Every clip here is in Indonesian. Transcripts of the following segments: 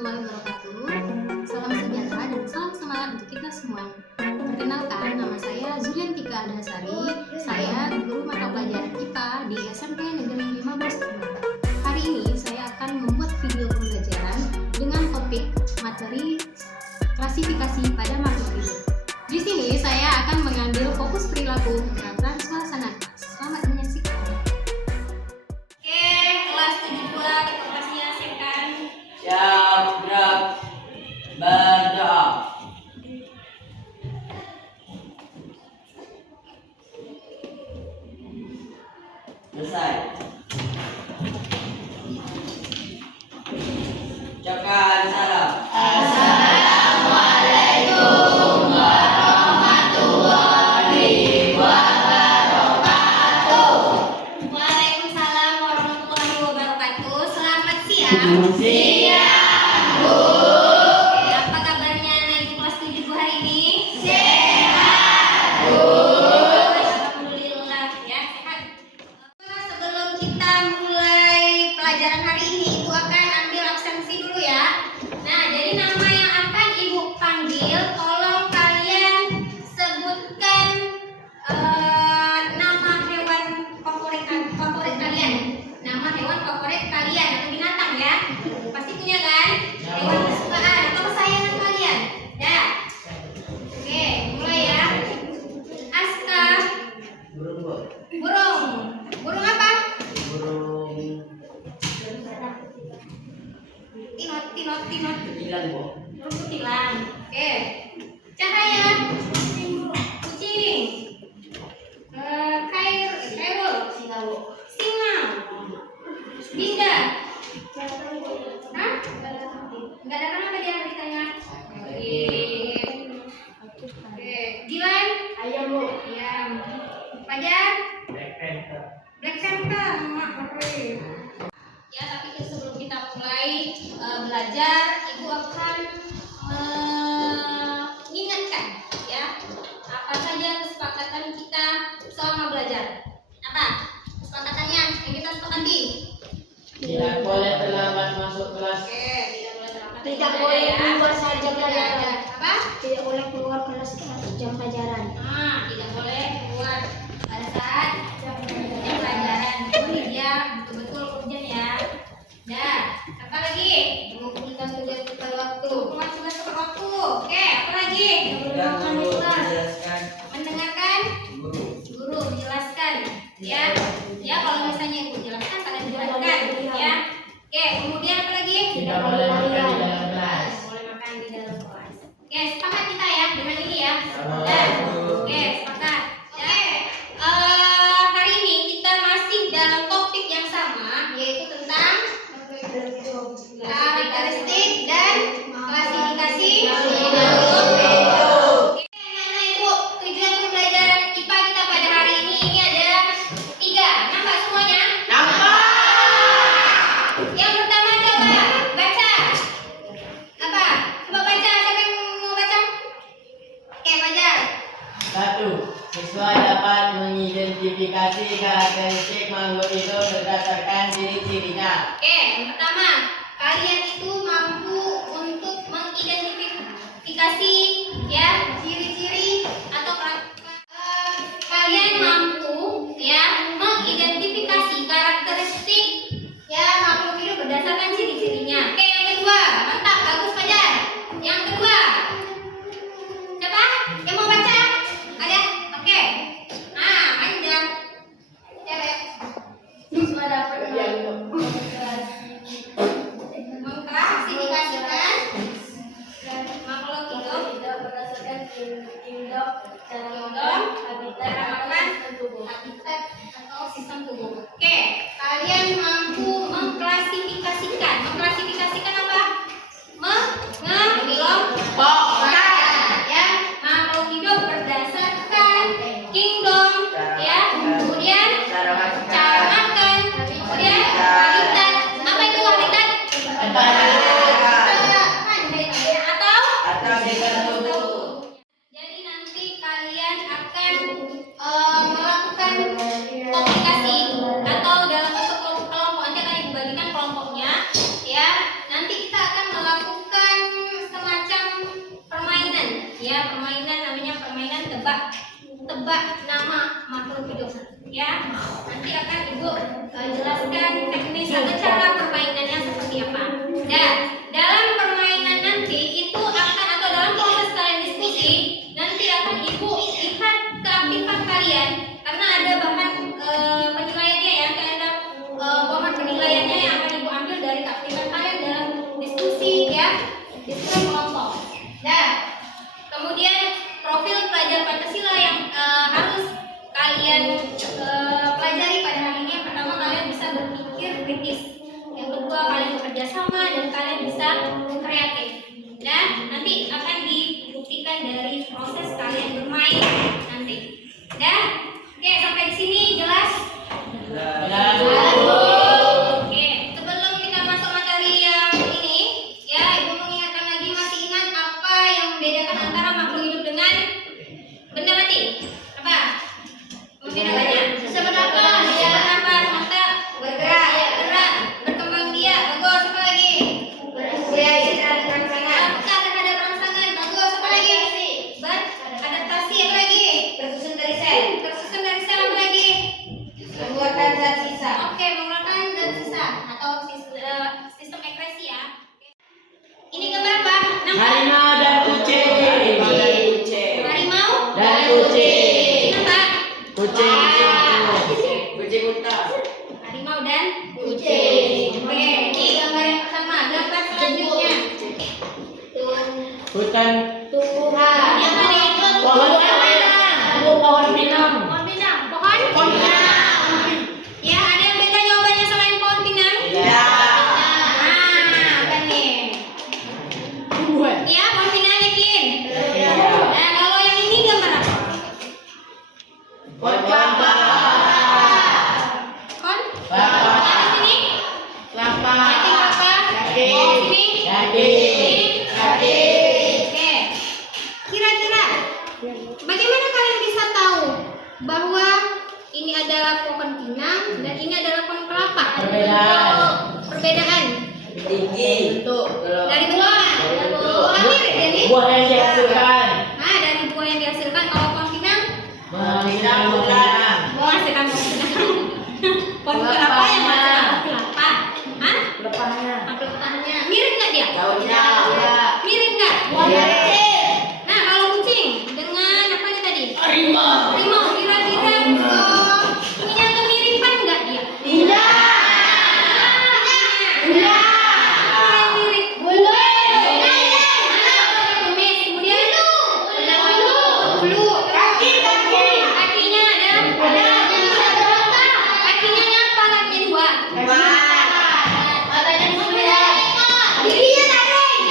warahmatullahi wabarakatuh. Salam sejahtera dan salam semangat untuk kita semua. Perkenalkan, nama saya Zuliantika Adasari. Saya guru mata pelajaran IPA di SMP Negeri 15 Tuban. Hari ini saya akan membuat video pembelajaran dengan topik materi klasifikasi pada makhluk hidup. Di sini saya akan mengambil fokus perilaku menerapkan suasana kelas. Selamat menyaksikan. Oke, kelas 72 kita siapkan. Siap, gerak, berdoa. Selesai. Ucapkan salam. Assalamualaikum warahmatullahi wabarakatuh. Waalaikumsalam warahmatullahi wabarakatuh. Selamat siang. Siap, Bu. Oke, apa kabarnya anak ibu kelas 72 hari ini? Sehat, Bu. Alhamdulillah ya, sehat. Sebelum kita mulai pelajaran hari ini, Ibu akan ambil absensi dulu ya. Nah, jadi nama yang akan Ibu panggil, tolong kalian sebutkan nama hewan favorit kalian. Nama hewan favorit kalian atau binatang ya. Pasti punya kan? Hewan kesukaan atau kesayangan kalian. Ya. Oke, mulai ya. Aska. Burung, Bu. Burung. Burung apa? Burung Tinot. hilang, Bu. Burung kutilang. Oke. Cahaya. Kucing. Kairul. Singa. Dinda. Hah? Enggak ada kan apa dia ditanya? Oke. Dilan. Ayam, Bu. Ayam. Fajar. Black Panther. Black Panther. Keren. Ya, tapi sebelum kita mulai belajar, Ibu akan mengingatkan ya apa saja kesepakatan kita selama belajar. Apa kesepakatannya yang kita sepakati? Tidak boleh terlambat masuk kelas. Oke, tidak boleh terlambat. Tidak boleh keluar saat jam Tidak pelajaran. ada. Apa? Tidak boleh keluar kelas jam pelajaran. Tidak boleh keluar pada saat jam pelajaran. Ya, betul-betul urgent ya. Dah, apa lagi? Mengumpulkan tugas tepat waktu. Keluar tugas tepat waktu. Oke, apa lagi? Tidak perlu menjelaskan Mendengarkan guru. guru menjelaskan. Ya, kalau misalnya ibu jelaskan kalian jelaskan. Ya. Oke, kemudian apa lagi? Tidak boleh makan di dalam kelas. Boleh makan di dalam kelas. Oke, sepakat kita ya dengan ini ya. Sama, Dan, Bu. oke, sepakat. Oke, hari ini kita masih dalam topik yang sama, yaitu tentang karakteristik dan klasifikasi makhluk hidup. Oke, anak-anak ibu, tujuan pembelajaran IPA kita pada hari ini ada 3. Nampak semuanya? Yang pertama coba baca. Apa? Coba baca. Siapa yang mau baca? Oke, Fajar. 1. Siswa dapat mengidentifikasi karakteristik makhluk hidup berdasarkan ciri-cirinya. Oke, yang pertama, kalian itu mampu untuk mengidentifikasi ya ciri-ciri atau kalian mampu ya mengidentifikasi karakteristik ya makhluk hidup berdasarkan ciri-cirinya. Oke, yang kedua, mantap, bagus Fajar. Yang kedua, siapa yang mau baca? Ada? Oke. Panjang. Cewek. Siswa dapat Mengklasifikasikan makhluk hidup berdasarkan kingdom, cara makan, habitat atau sistem tubuh. Oke, kalian mampu mengklasifikasikan. Mengklasifikasikan apa? Mengelompokkan ya makhluk hidup berdasarkan kingdom ya, kemudian Cara cara makan, kemudian tata cara permainannya seperti apa. Dan dalam permainan nanti itu akan atau dalam proses kalian diskusi nanti akan ibu lihat keaktifan kalian karena ada bahan penilaiannya ya, ada bahan penilaiannya yang akan ibu ambil dari keaktifan kalian dalam diskusi ya, diskusi kelompok. Nah, kemudian profil pelajar Pancasila yang harus kalian pelajari pada hari ini. Yang pertama, kalian bisa berpikir kritis. Yang kedua, kalian bekerja sama dan kalian bisa kreatif. Dan nanti akan dibuktikan dari proses kalian bermain nanti. Dan oke, sampai di sini jelas? Oke, sebelum kita masuk materi yang ini, ya ibu mengingatkan lagi, masih ingat apa yang membedakan antara makhluk hidup dengan benda mati? Apa? Membedakannya? Bisa bernafas, mata bergerak, berkembang biak, bagus. Apa lagi? Terhadap rangsangan, bagus. Apa lagi? Beradaptasi, apa lagi? Tersusun dari sel, apa lagi? Mengeluarkan zat sisa. Oke, mengeluarkan zat sisa atau sistem ekresi ya. Ini gambar apa? Nama? Harimau dan kucing. Harimau Dan kucing. Ini apa? Kucing. Wah. Kucing utah. Harimau dan kucing. Oke, ini gambar yang pertama. Gambar selanjutnya. Hutan. Tumbuhan. Ini apa nih? Pohon pinang. Pohon pinang. Pohon pinang. Ya, ada yang beda jawabannya selain pohon pinang? Ya. Nah, apa nih? Iya, pohon pinang yakin? Nah, kalau yang ini gambar apa? Pohon kelapa. Kon? Kelapa. Yang sini? Kelapa. Yakin kelapa? Yakin. Oh, sini? Yakin. Oke. Kira-kira bagaimana kalian bisa tahu bahwa ini adalah pohon pinang dan ini adalah pohon kelapa? Perbedaan. Tinggi. Bentuk. Dari buah. Buah mirip ya nih? Buah yang dihasilkan. Nah, dari buah yang dihasilkan. Kalau pohon pinang Menghasilkan. menghasilkan pohon pinang. Pohon kelapa yang menghasilkan kelapa. Hah? Pelepahnya. Pelepahnya. Mirip nggak dia? Daunnya. Mirip nggak? Iya. Nah, kalau kucing dengan apa nih tadi? Harimau. Harimau, kira-kira punya kemiripan nggak dia? Iya. Iya. Apa yang mirip? Kumis, kemudian bulu. Kakinya ada? Kakinya nyapa, kakinya dua. Giginya taring.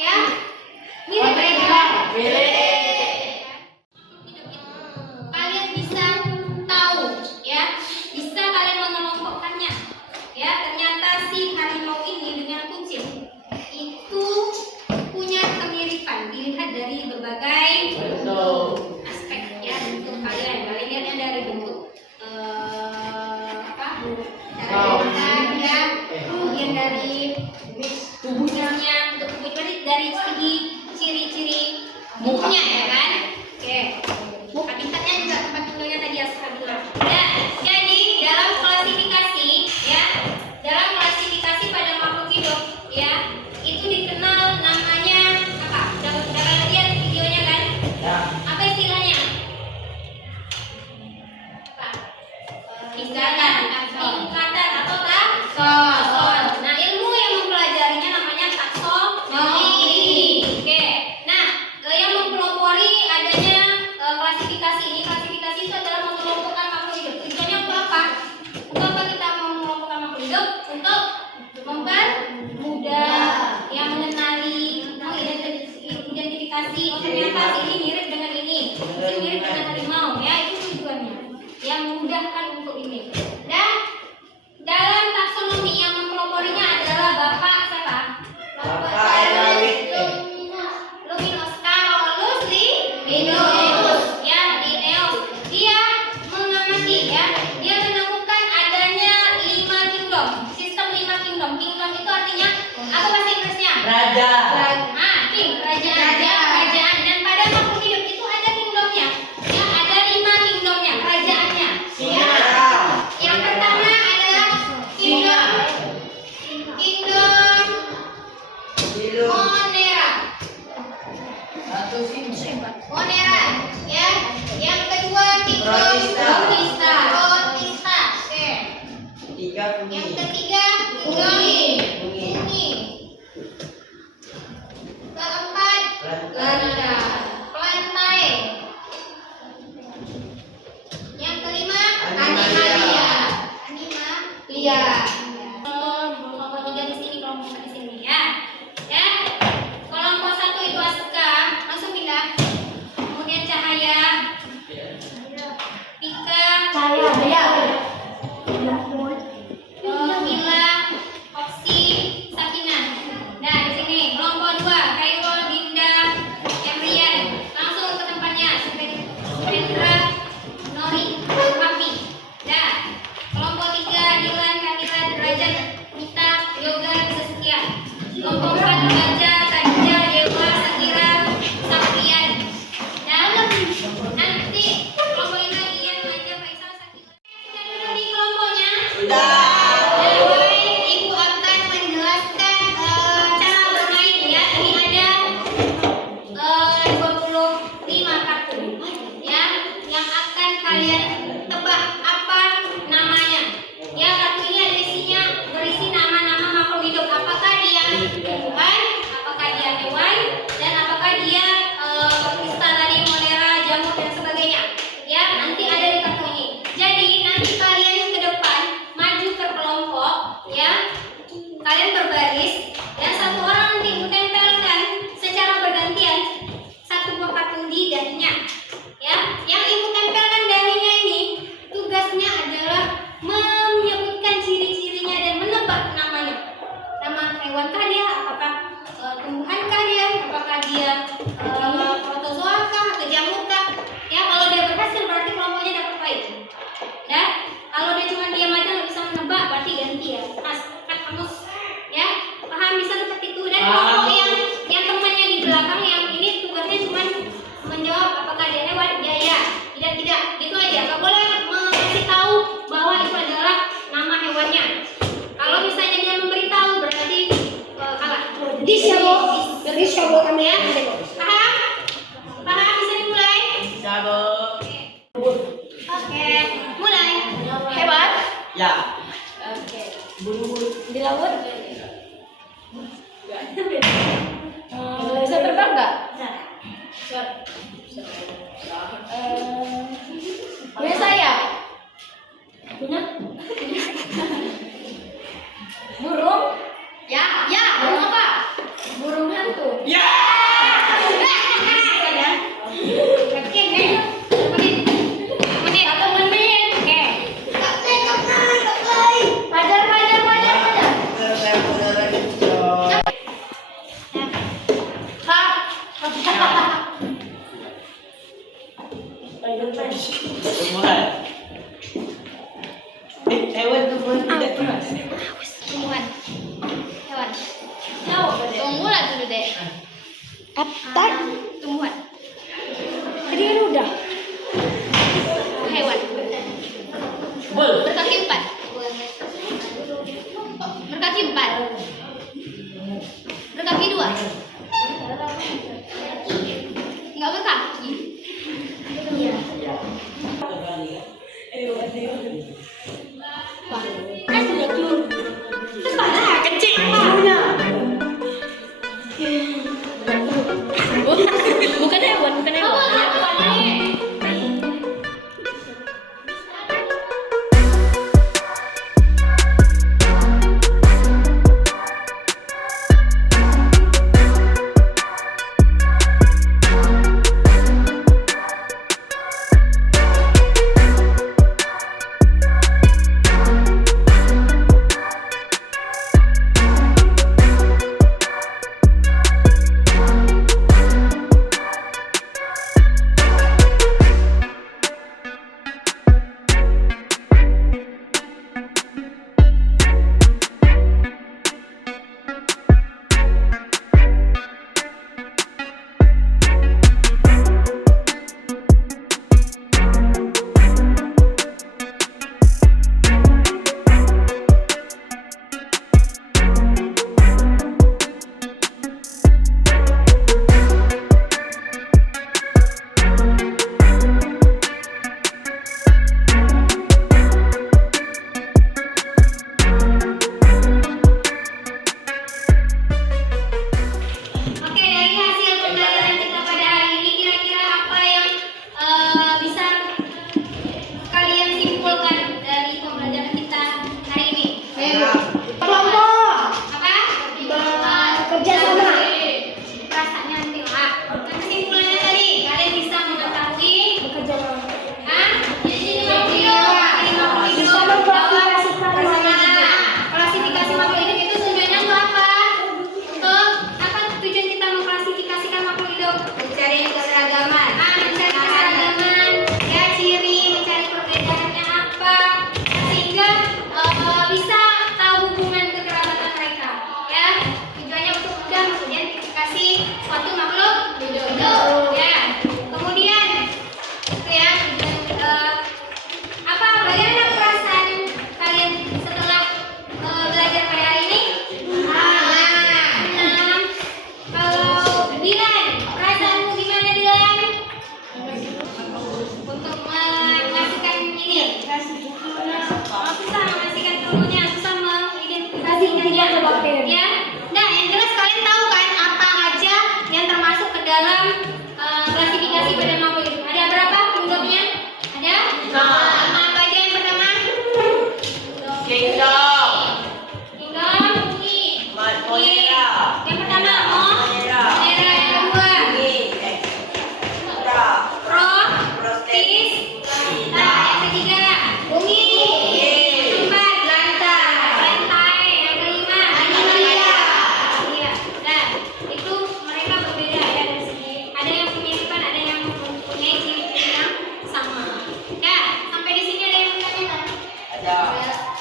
Ya. Mirip ya? Kalian bisa tahu ya, bisa kalian mengelompokkannya ya. Ternyata si harimau ini dengan kucing itu punya kemiripan dilihat dari berbagai Bentuk. aspek ya. Bentuk kalian lihatnya dari bentuk apa, cara makan ya, kemudian dari tubuhnya, bentuk tubuhnya dari segi ciri-ciri mukanya ya kan. Oke, habitatnya juga tempat tinggalnya tadi Asra bilang. Ya, jadi dalam klasifikasi ya, dalam klasifikasi pada makhluk hidup ya, itu dikenal namanya apa? Udah lihat videonya kan? Ya. Apa istilahnya? Apa? Istilahnya tingkatan atau takson. Nah, ilmu yang mempelajarinya namanya taksonomi. Oke. Nah, yang mempelopori adanya klasifikasi ini. Klasifikasi itu adalah mengelompokkan makhluk hidup. Tujuannya untuk apa? Untuk apa kita mengelompokkan makhluk hidup? Untuk mempermudah yang mengenali, mengidentifikasi. Oh, ternyata ini mirip dengan ini, ini mirip dengan harimau. Ya, itu tujuannya. Yang memudahkan untuk ini. Dan dalam taksonomi yang mempeloporinya adalah Bapak siapa? Bapak Luminus Carolus Linnaeus. Ya, Linnaeus. Dia mengamati ya. Dia menemukan adanya 5 kingdom. Sistem 5 kingdom. Kingdom itu artinya apa bahasa Inggrisnya? Raja. King, kerajaan. Dan pada makhluk Iya. Kelompok 3 di sini, kelompok 4 di sini ya. Ya. Kelompok 1 itu Aska, langsung pindah. Kemudian Cahaya, Pika, Mila, Oksi, Sakinah. Nah, di sini kelompok 2, Khairul, Dinda, Emrian. Langsung ke tempatnya. Supendra, Nori, Papi. Nah, kelompok 3, Dilan, Kamila, Derajat, Mita, Yoga, Saskia. Kelompok 4, Baja, Kadija, Dewa, Sakira, Saprian. Dan nanti kelompok 5, Ian, Manja, Faisal, Sakila. Sudah duduk di kelompoknya? Sudah. Baik, Ibu akan menjelaskan cara bermain ya. Ini ada 25 kartu ya, yang akan kalian tebak apa namanya. Ya, kartu ini ada isinya, berisi nama-nama makhluk hidup. Apakah dia tumbuhan, apakah dia hewan, dan apakah dia kristal tadi, molera, jamur dan sebagainya. Ya, nanti ada di kartu ini. Jadi nanti kalian ke depan maju ke kelompok ya. Kalian berbaris ya, satu orang nanti menempelkan secara bergantian satu buah kartu di dahinya. Ya, yang ibu tempelkan dahinya ini tugasnya adalah menyebutkan ciri-cirinya dan menebak namanya. Nama hewankah dia, apakah tumbuhankah dia, apakah dia protozoakah atau jamurkah. Ya, kalau dia berhasil berarti kelompoknya dapat poin. Dan kalau dia cuma diam aja nggak bisa menebak berarti ganti ya. Mas, kamus ya, paham bisa seperti itu. Dan kelompok yang temannya di belakang yang ini tugasnya cuma menjawab apakah dia hewan, ya, tidak, gitu aja. Nggak boleh mengasih tahu bahwa itu adalah nama hewannya. Kalau misalnya dia memberitahu berarti kalah. Disabo kami ya. Paham? Bisa dimulai? Cabut. Oke, mulai. Hewan? Ya. Di laut? Bisa terbang nggak? Punya sayap? Punya? Burung? Ya, burung apa? Burung hantu? Ya. Menit. 1 menit. Oke. Pajar. Mulai. Hewan tidak keras. Tumbuhan. Hewan. Tumbuhan dulu deh. Apa? Tumbuhan. Tadi kan udah. Hewan. Bul. Berkaki 4. Berkaki 4. Berkaki 2. Enggak berkaki. Kan sudah turun. Kepala kecil. Bukan hewan. semuanya susah mengidentifikasinya ya. Ya. Nah, yang jelas kalian tahu kan apa aja yang termasuk ke dalam klasifikasi badan makhluk hidup. Ada berapa penyebabnya? Ada? Lima. Apa aja yang pertama? Kingdom. Kingdom, bunyi. Monera. Yang pertama, Monera. Monera. Yang kedua, Ra. Pro, Prostate. Tis. Nah, yang ketiga, bunyi. Yang keempat, lantai. Yang kelima, animalia. Iya. Nah, itu mereka berbeda ya dari segi. Ada yang mirip, ada yang mempunyai ciri-ciri yang sama. Nah, sampai di sini ada yang menanyakan? Ada.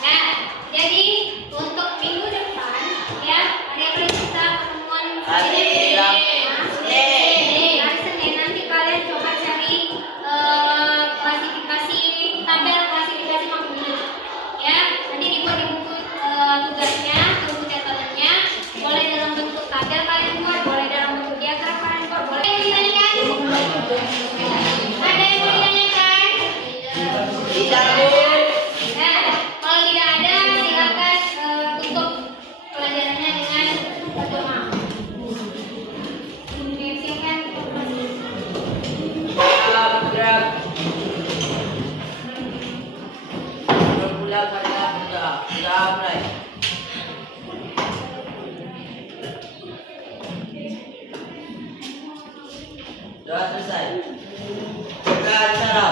Nah, jadi untuk minggu depan ya, hari apa kita pertemuan Hari Senin. Hari Senin nanti kalian coba cari klasifikasi tabel klasifikasi makhluk hidup. Ya, nanti dibuat di buku tugasnya, buku catatannya. Boleh dalam bentuk tabel kalian buat, boleh dalam bentuk diagram kalian buat. Boleh yang ditanyakan? Ada yang mau ditanyakan? Tidak, Bu. Nah, kalau tidak ada silakan tutup pelajarannya dengan berdoa. Silakan. Gerak. Bermula karena sudah mulai. Sudah selesai. Sudah acara.